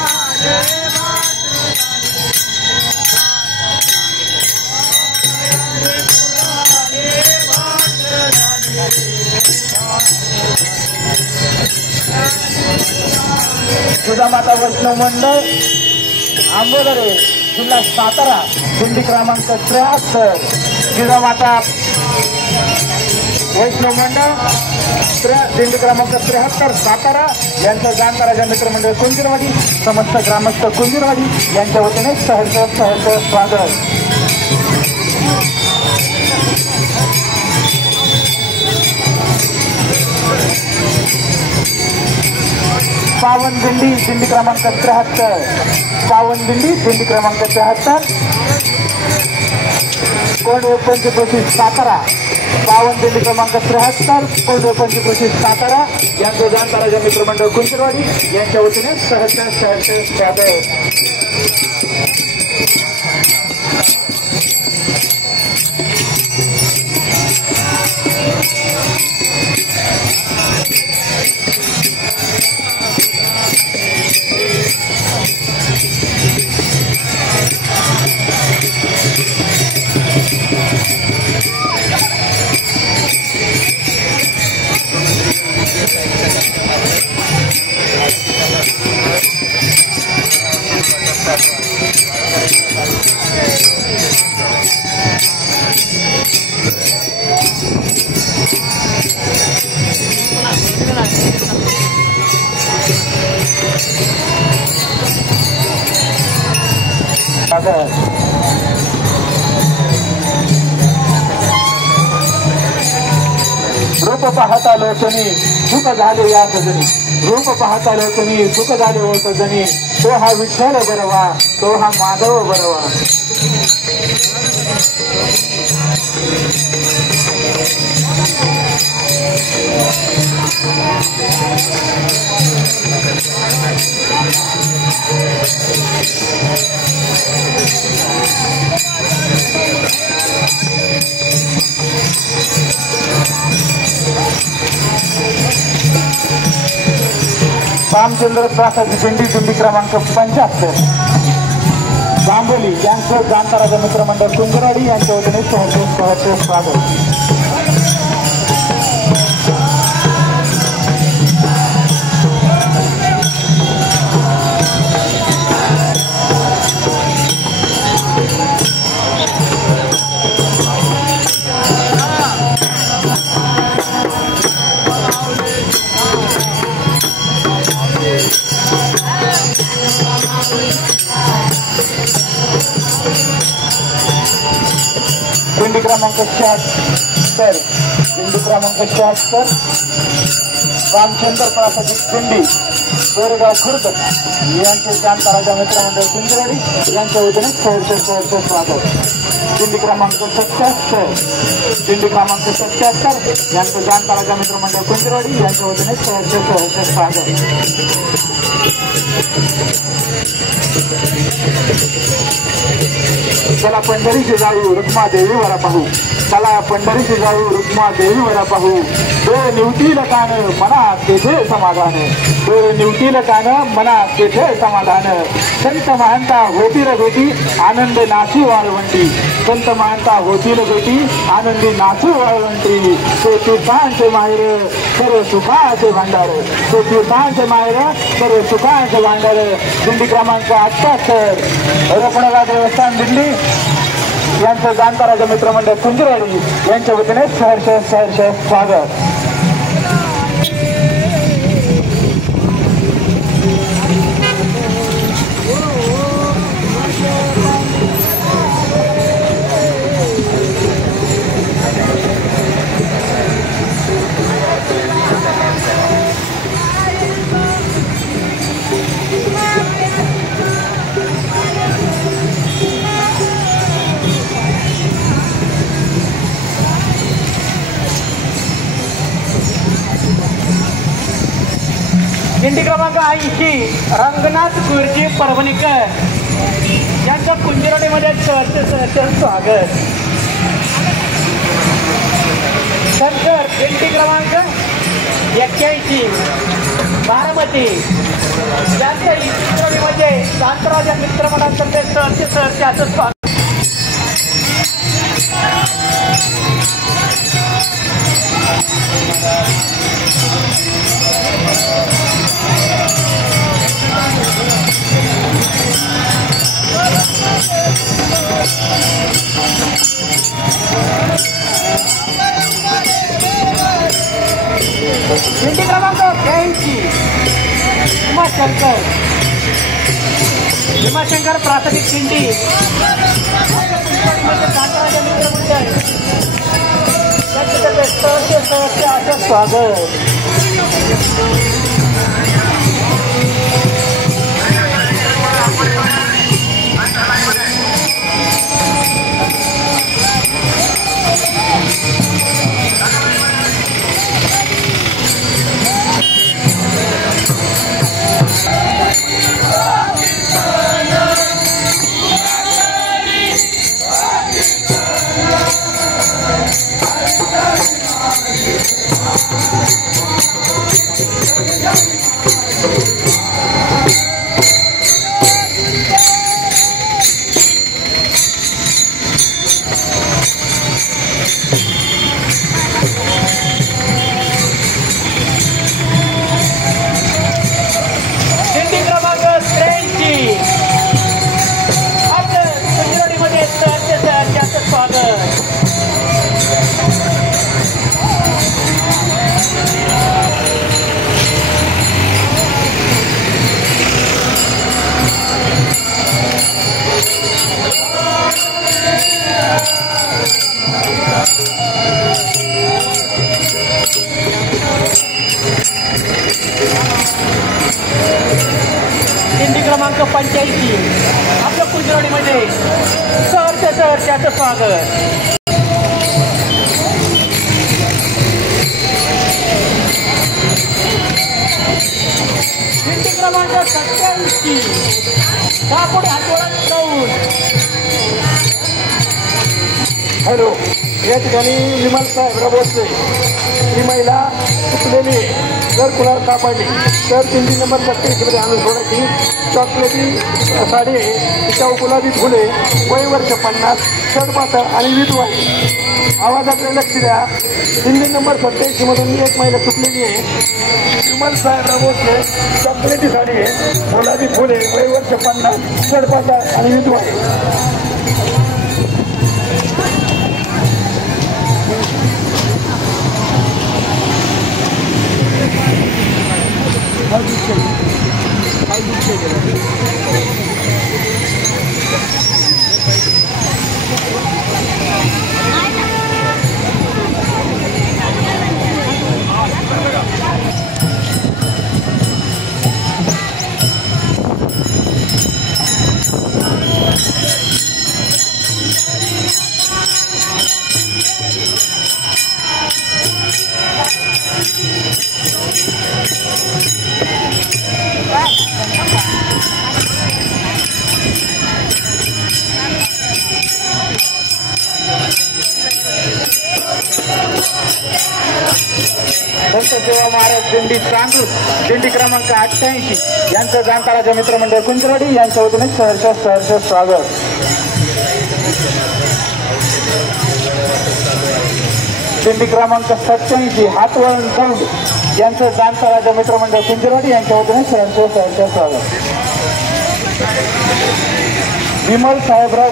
सुधामाता वैष्णव मंडळ आंबोदरे जिल्हा सातारा दिंडी क्रमांक 73 सुधामाता वैष्णव मंडळ दिंडी क्रमांक 73 सातारा यांचं जाणकाराच्या मित्रमंडळ कुंजवाडी समस्त ग्रामस्थ कुंजवाडी यांच्या वतीने सहर्ष स्वागत. पावन दिंडी क्रमांक 73 पावन दिंडी क्रमांक 73 कोंडवे पंचक्रोशी सातारा. पावन दिंडी क्रमांक 73 कोंडवे पंचक्रोशी सातारा यांचं जाणकाराच्या मित्रमंडळ कुंजवाडी यांच्या वतीने सहर्ष स्वागत. रूप पाहता लोचनी सुख झाले या सजनी. रूप पाहता लोचनी सुख झाले हो सजनी. तो हा विठ्ठल बरवा, तो हा माधव बरवा. रामचंद्र प्रासाद दिंडी क्रमांक 75 जांभोली यांचं जाणकाराचं मित्रमंडळ कुंजवाडी यांच्या वतीने सहर्ष स्वागत. दिंडी क्रमांक 76 दिंडी क्रमांक 76 रामचंद्र प्रासादिक दिंडी गोरेगाव खुर्द यांचे शांता राजा मित्रमंडळ कुंजवाडी यांच्या वतीने सहर्ष स्वागत. दिंडी क्रमांक 77 दिंडी क्रमांक 77 यांचं शांता राजा मित्रमंडळ कुंजवाडी यांच्या वतीने सहर्ष स्वागत. चला पंढरीशी जाऊ रुक्मा देवीवर पाहू, चला पंढरीशी जाऊ रुक्मा देवीवर पाहू. डोळे निवतील कान मनात तेथे समाधान, डोळे निवतील कान मनात तेथे समाधान. संत महंता होतील भेटी आनंद नाचू वाळवंटी, संत महंता होतील भेटी आनंदी नाचू वाळवंटी. तो तीर्थांचे माहेर सर्व सुखाचे भांडार, तो तीर्थांचे माहेर सर्व सुखाचे भांडार. दिंडी क्रमांक 78 रोपणाला देवस्थान दिंडी यांचं जाणता राजा मित्रमंडळ कुंजवाडी यांच्या वतीने सहर्ष स्वागत. दिंडी क्रमांक 80 रंगनाथ गुरुजी परभणीकर यांचं कुंजवाडीमध्ये सहर्ष स्वागत. शंकर दिंडी क्रमांक 81 बारामती यांचं कुंजवाडीमध्ये शांतराजा मित्रमंडळातर्फे सहर्ष असं स्वागत. दिंडी क्रमांक 82 भीमाशंकर प्राथमिक दिंडी असं स्वागत. दिंडी क्रमांक 85 आपल्या कुंजवाडीमध्ये सहर्षाचं स्वागत. दिंडी क्रमांक 87 दापोडे हातवळण जाऊन. हॅलो, या ठिकाणी विमान साहेबराव बोलतोय. ही महिला चुकलेली जर कुणाला सापडली तर दिंडी नंबर 37 मध्ये आणून सोडायची. चॉकलेटी साडी तिच्या गुलाबी फुले, वय वर्ष 50, शर्ट पातळ आणि विधवा आहे. आवाजाकडे लक्ष द्या. दिंडी नंबर 87 मधून एक महिला चुकलेली आहे. विमान साहेबराव बोलतोय. चॉकलेटी साडी आहे, गुलाबी फुले, वय वर्ष 50, शर्ट पातळ आणि विधवा आहे. How संत सेवा महाराज दिंडी चांदूर दिंडी क्रमांक 88 यांचं जाणकाराच्या मित्रमंडळ कुंजरवाडी यांच्या वतीने सहर्ष स्वागत. दिंडी क्रमांक 87 हातवळण दौंड यांचं जाणकाराच्या मित्रमंडळ कुंजरवाडी यांच्या वतीने सहर्ष स्वागत. विमल साहेबराव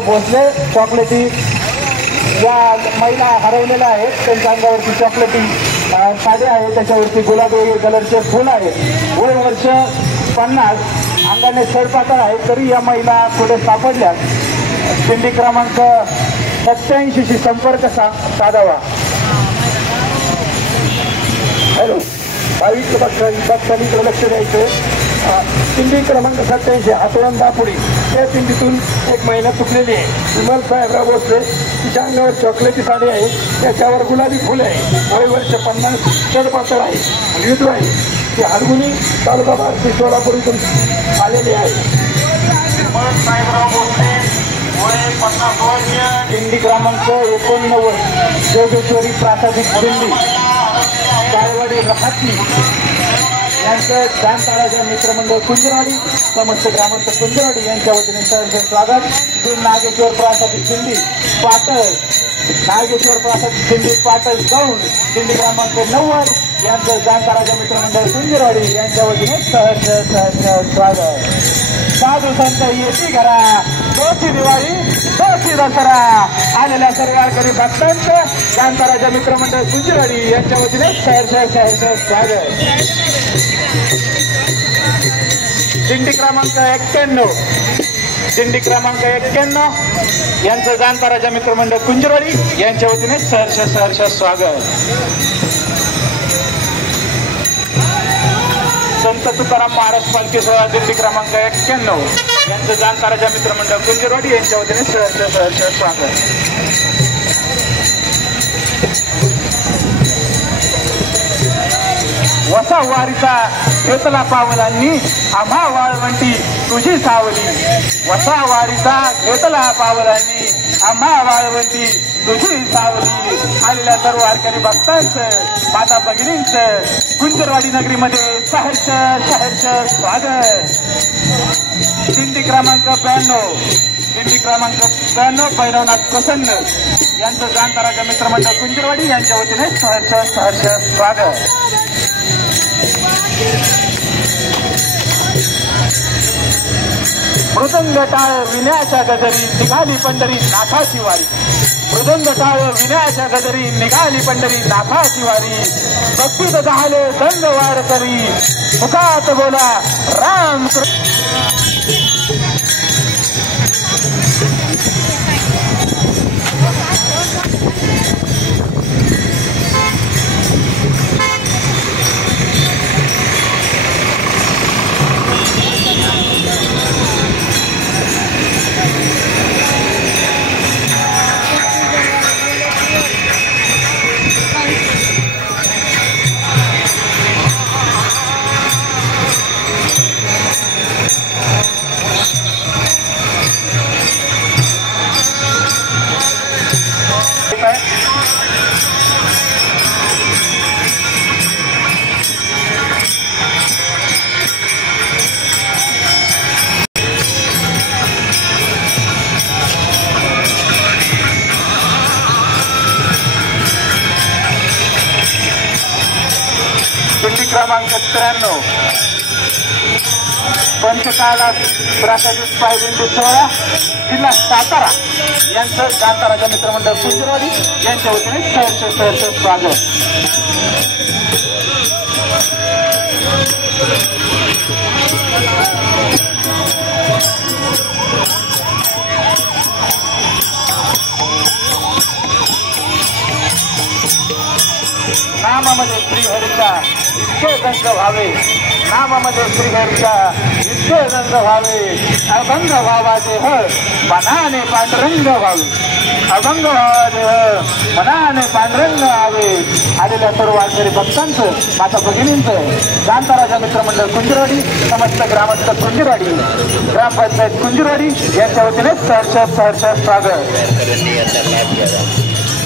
भोसले चॉकलेटी या महिला हरवलेल्या आहेत. त्यांच्या अंगावरती चॉकलेटी साडी आहे, त्याच्यावरती गुलाबी कलरचे फुल आहेत. वय वर्ष 50, अंगाने सडपातळ आहे, तरी या महिला पुढे सापडल्या. दिंडी क्रमांक 87 संपर्क साधावा. हॅलो, भाविक भक्तांनी लक्ष द्यायचं. दिंडी क्रमांक 87 हातवळण दापुडी या दिंडीतून एक महिला चुकलेली आहे. विमल साहेबराव भोसले, तिच्या अंगावर चॉकलेटी साडी आहे, त्याच्यावर गुलाबी फुले आहे. वय वर्ष 50, सडपातळ आहे, विधू आहे. ती हरगुनी तालुका बार्शी सोलापूर इथून आलेली आहे. विमल साहेबराव भोसले वय 50 वर्ष दिंडी क्रमांक 89 जोगेश्वरी प्रासादिक दिंडी काळवाडी राहती यांचं जाणकाराच्या मित्रमंडळ कुंजरवाडी समस्त ग्रामस्थ कुंजरवाडी यांच्या वतीने सहर्ष स्वागत. नागेश्वर प्रासादिक दिंडी पाटळ जाऊन दिंडी क्रमांक 90 यांचं जाणकाराच्या मित्रमंडळ कुंजरवाडी यांच्या वतीने सहर्ष स्वागत. साधू संत येती घरा, तोची दिवाळी तोची दसरा. आलेल्या सर्व वारकरी भक्तांचं जाणकाराच्या मित्रमंडळ कुंजरवाडी यांच्या वतीने सहर्ष स्वागत. दिंडी क्रमांक 91 यांचं जाणकाराच्या मित्रमंडळ कुंजरवाडी यांच्या वतीने सहर्ष स्वागत. संत तुकाराम महाराज पालखी सोहळा दिंडी क्रमांक 91 यांचं जाणकाराच्या मित्रमंडळ कुंजरवाडी यांच्या वतीने सहर्ष स्वागत. वसा वारीचा घेतला पावलांनी आम्हा वाळवंटी तुझी सावली. वसा वारीचा घेतला पावलांनी आम्हा वाळवंटी तुझी सावली. आलेल्या सर्व वारकरी भक्तांचं, माता भगिनींचं कुंजरवाडी नगरीमध्ये सहर्ष स्वागत. दिंडी क्रमांक 92 भैरवनाथ प्रसन्न यांचं जाणकाराच्या मित्रमंडळ कुंजरवाडी यांच्या वतीने सहर्ष स्वागत. मृदंग टाळ विण्याच्या गजरी निघाली पंढरी नाथाची वारी. मृदंग टाळ विण्याच्या गजरी निघाली पंढरी नाथाची वारी. भक्तीत झाले दंग वार करी मुखात बोला राम. क्रमांक 93 पंचकाला प्रासादिक पायदिंडी सोहळा जिल्हा सातारा यांचं जाणकाराच्या मित्रमंडळ कुंजरवाडी यांच्या वतीने सहर्ष स्वागत. नामामध्ये श्रीहरीचा इतके गंध व्हावे, नामामध्ये श्रीहरीचा इतके गंध व्हावे. अभंग व्हावाचे मनाने पांडुरंग व्हावे. अभंग व्हावाचे मनाने पांडुरंग व्हावे. आलेल्या सर्व वारकरी भक्तांचं, माता भगिनींचं जाणकाराच्या मित्रमंडळ कुंजरवाडी, समस्त ग्रामस्थ कुंजरवाडी, ग्रामपंचायत कुंजरवाडी यांच्या वतीने सहर्ष स्वागत.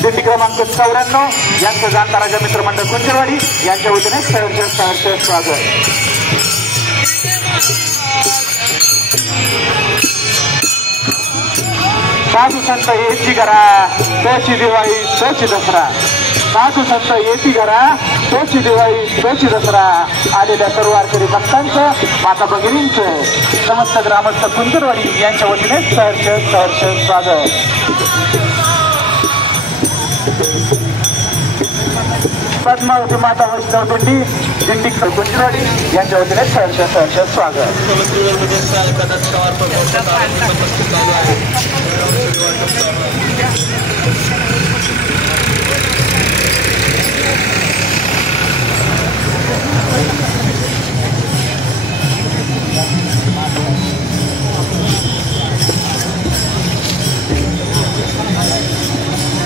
दिंडी क्रमांक 94 यांचं जाणता राजा मित्रमंडळ कुंजरवाडी यांच्या वतीने सहर्ष स्वागत. साधू संत येती घरा तोची दिवाळी तोची दसरा. साधू संत येती घरा तोची दिवाळी तोची दसरा. आलेल्या सर्व वारकरी भक्तांचं माता भगिनींचं समस्त ग्रामस्थ कुंजरवाडी यांच्या वतीने सहर्ष स्वागत. पद्मावती माता वैष्णव दिंडी कुंजरवाडी यांच्या वतीने सहर्ष स्वागत.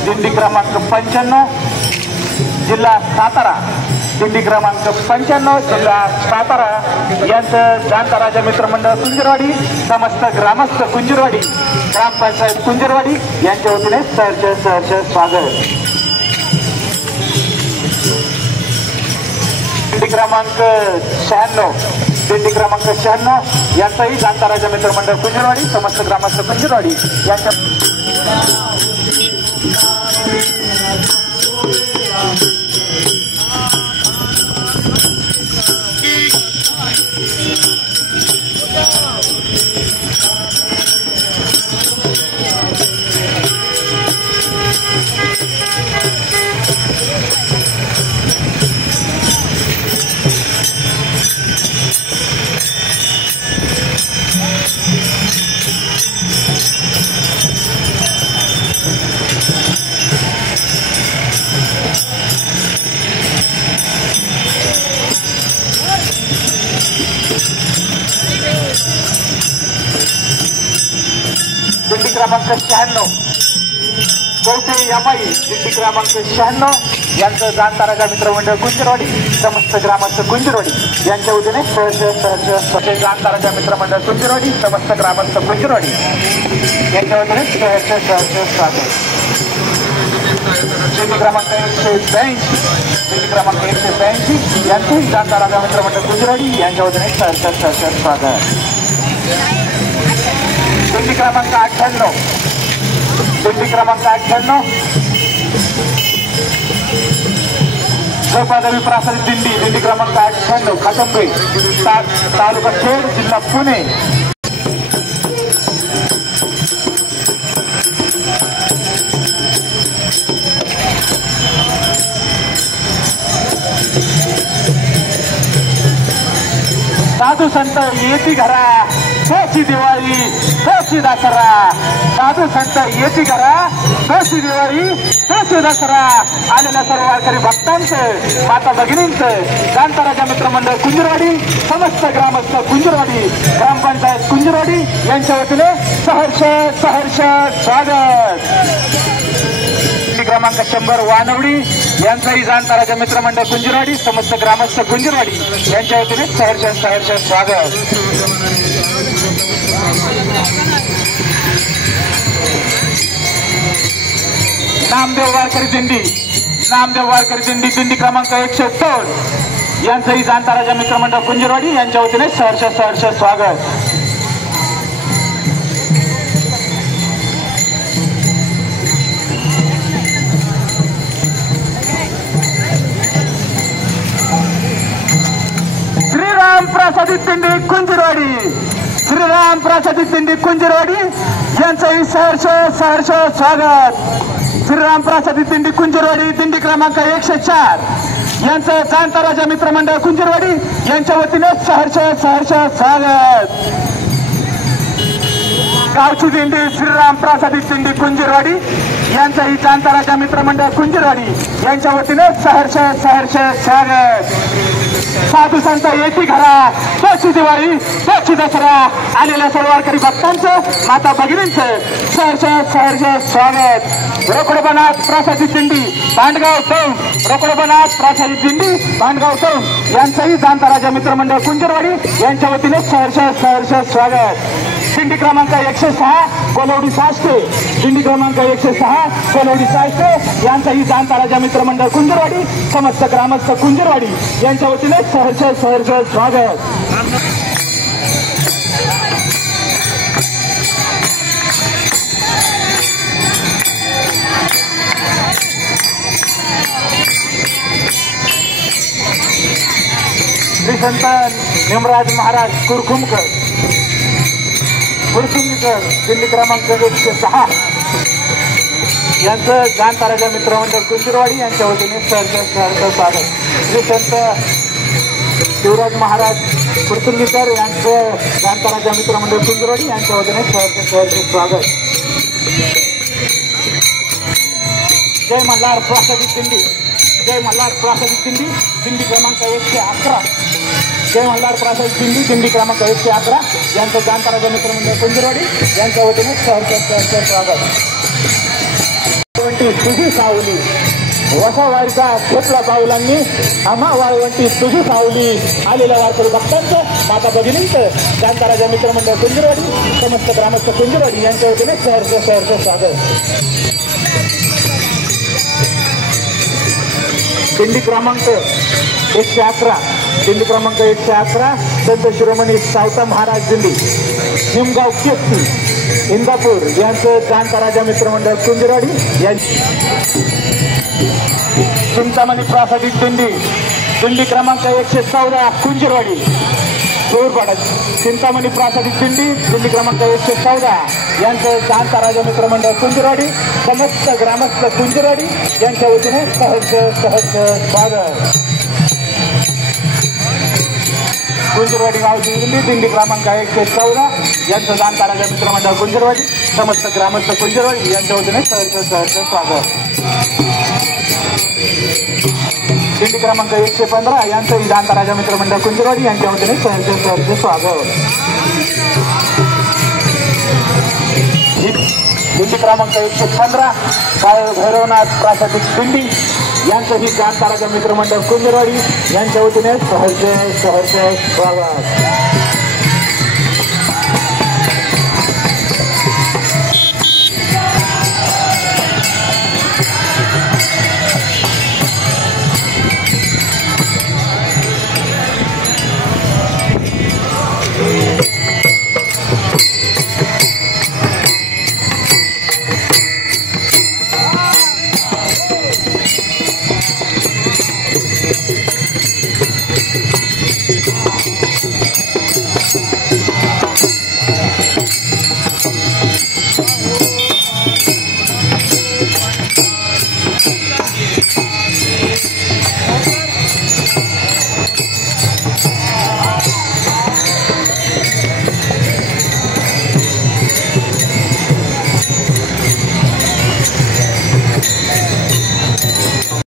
दिंडी क्रमांक 95 जिल्हा सातारा. दिंडी क्रमांक 95 जिल्हा सातारा यांचं जाणता राजा मित्रमंडळ कुंजरवाडी समस्त ग्रामस्थ कुंजरवाडी ग्रामपंचायत कुंजरवाडी यांच्या वतीने सहर्ष स्वागत. दिंडी क्रमांक 96 यांचाही जाणता राजा मित्रमंडळ कुंजरवाडी समस्त ग्रामस्थ कुंजरवाडी यांच्या दिंडी क्रमांक 96 चौथे यमाई दिंडी क्रमांक 96 यांचं जाणता राजा मित्रमंडळ कुंजरवाडी समस्त ग्रामस्थ कुंजरवाडी यांच्या वतीने सहर्ष जाणता राजा मित्रमंडळ कुंजरवाडी समस्त ग्रामस्थ कुंजरवाडी यांच्या वतीने सहर्ष स्वागत. दिंडी क्रमांक 182 यांचंही जाणता राजा मित्रमंडळ कुंजरवाडी यांच्या वतीने सहर्ष स्वागत. दिंडी क्रमांक 98 पदवी प्रासादिक दिंडी क्रमांक 98 खातंबे तालुका खेड जिल्हा पुणे. साधू संत येती घरा तोची दिवाळी तोची दसरा. साधू संत येती घरा तोची दिवाळी तोची दसरा. आलेल्या सर्व वारकरी भक्तांचं माता भगिनींचं जाणता राजा मित्रमंडळ कुंजरवाडी समस्त ग्रामस्थ कुंजरवाडी ग्रामपंचायत कुंजरवाडी यांच्या वतीने सहर्ष स्वागत. क्रमांक 100 वानवडी यांचाही जाणता राजा मित्रमंडळ कुंजरवाडी समस्त ग्रामस्थ कुंजरवाडी यांच्या वतीने सहर्ष स्वागत. नामदेव वारकरी दिंडी दिंडी क्रमांक 102 यांचाही जाणता राजा मित्रमंडळ कुंजरवाडी यांच्या वतीने सहर्ष स्वागत. श्रीराम प्रासादिक दिंडी कुंजरवाडी यांचंही सहर्ष स्वागत. श्रीराम प्रासादिक दिंडी कुंजरवाडी दिंडी क्रमांक 104 यांचं जाणता राजा मित्रमंडळ कुंजरवाडी यांच्या वतीने सहर्ष स्वागत. गावची दिंडी श्रीराम प्रासादिक दिंडी कुंजरवाडी यांचाही जाणता राजा मित्रमंडळ कुंजरवाडी यांच्या वतीने सहर्ष स्वागत. साधू संत येती घरा तोची दिवाळी तोची दसरा. आलेल्या सर्व वारकरी भक्तांचं माता भगिनींचं सहर्ष स्वागत. रोकडोबनाथ प्रासादिक दिंडी भांडगाव चौन रोकडोबनाथ प्रासादिक दिंडी भांडगाव चौन यांचाही जाणता राजा मित्रमंडळ कुंजरवाडी यांच्या वतीने सहर्ष स्वागत. दिंडी क्रमांक 106 कोलवडी साष्टे, दिंडी क्रमांक 106 कोलवडी साष्टे यांचाही जाणता राजा मित्रमंडळ कुंजरवाडी समस्त ग्रामस्थ कुंजरवाडी यांच्या वतीने सहर्ष स्वागत. श्री संत निमराज महाराज कुरखुमकर कुरखुमकर दिल्ली क्रमांक 106 यांचं जाणता राजा मित्रमंडळ कुंजरवाडी यांच्या वतीने सहर्ष स्वागत. श्री संत शिवराज महाराज कुरखुमकर यांचं जाणता राजा मित्रमंडळ कुंजरवाडी यांच्या वतीने सहर्ष स्वागत. जय मल्हार प्रासादिक दिंडी, जय मल्हार प्रासादिक दिंडी, दिंडी क्रमांक 111, जय मल्हार प्रासादिक दिंडी, दिंडी क्रमांक 111 यांचं जाणता राजा मित्रमंडळ कुंजरवाडी यांच्या वतीने सहर्ष स्वागत. तुझी सावली वसावारीचा खेपला पाऊलांनी आम्हा वाळवंटी तुझी सावली आलेल्या वारकरी भक्तांचं माता भगिनींचं जाणता राजा मित्रमंडळ कुंजरवाडी समस्त ग्रामस्थ कुंजरवाडी यांच्या वतीने सहर्ष स्वागत. दिंडी क्रमांक 111, दिंडी क्रमांक 111 संत शिरोमणी सावता महाराज दिंडी निमगाव केसरी इंदापूर यांचं जाणता राजा मित्रमंडळ कुंजरवाडी यांची. चिंतामणी प्रासादिक दिंडी, दिंडी क्रमांक 114 कुंजरवाडी चोरपाडा, चिंतामणी प्रासादिक दिंडी, दिंडी क्रमांक 114 यांचं जाणता राजा मित्रमंडळ कुंजरवाडी समस्त ग्रामस्थ कुंजरवाडी यांच्या वतीने सहर्ष स्वागत. कुंजरवाडी गावची दिंडी, दिंडी क्रमांक 114 यांचं जाणता राजा मित्रमंडळ कुंजरवाडी समस्त ग्रामस्थ कुंजरवाडी यांच्या वतीने सहर्ष स्वागत. दिंडी क्रमांक 115 यांचंही जाणता राजा मित्रमंडळ कुंजरवाडी यांच्या वतीने सहर्ष स्वागत. दिंडी क्रमांक 115 बाळ भैरवनाथ प्रासादिक दिंडी यांचंही जाणता राजा मित्रमंडळ कुंजरवाडी यांच्या वतीने सहर्ष स्वागत.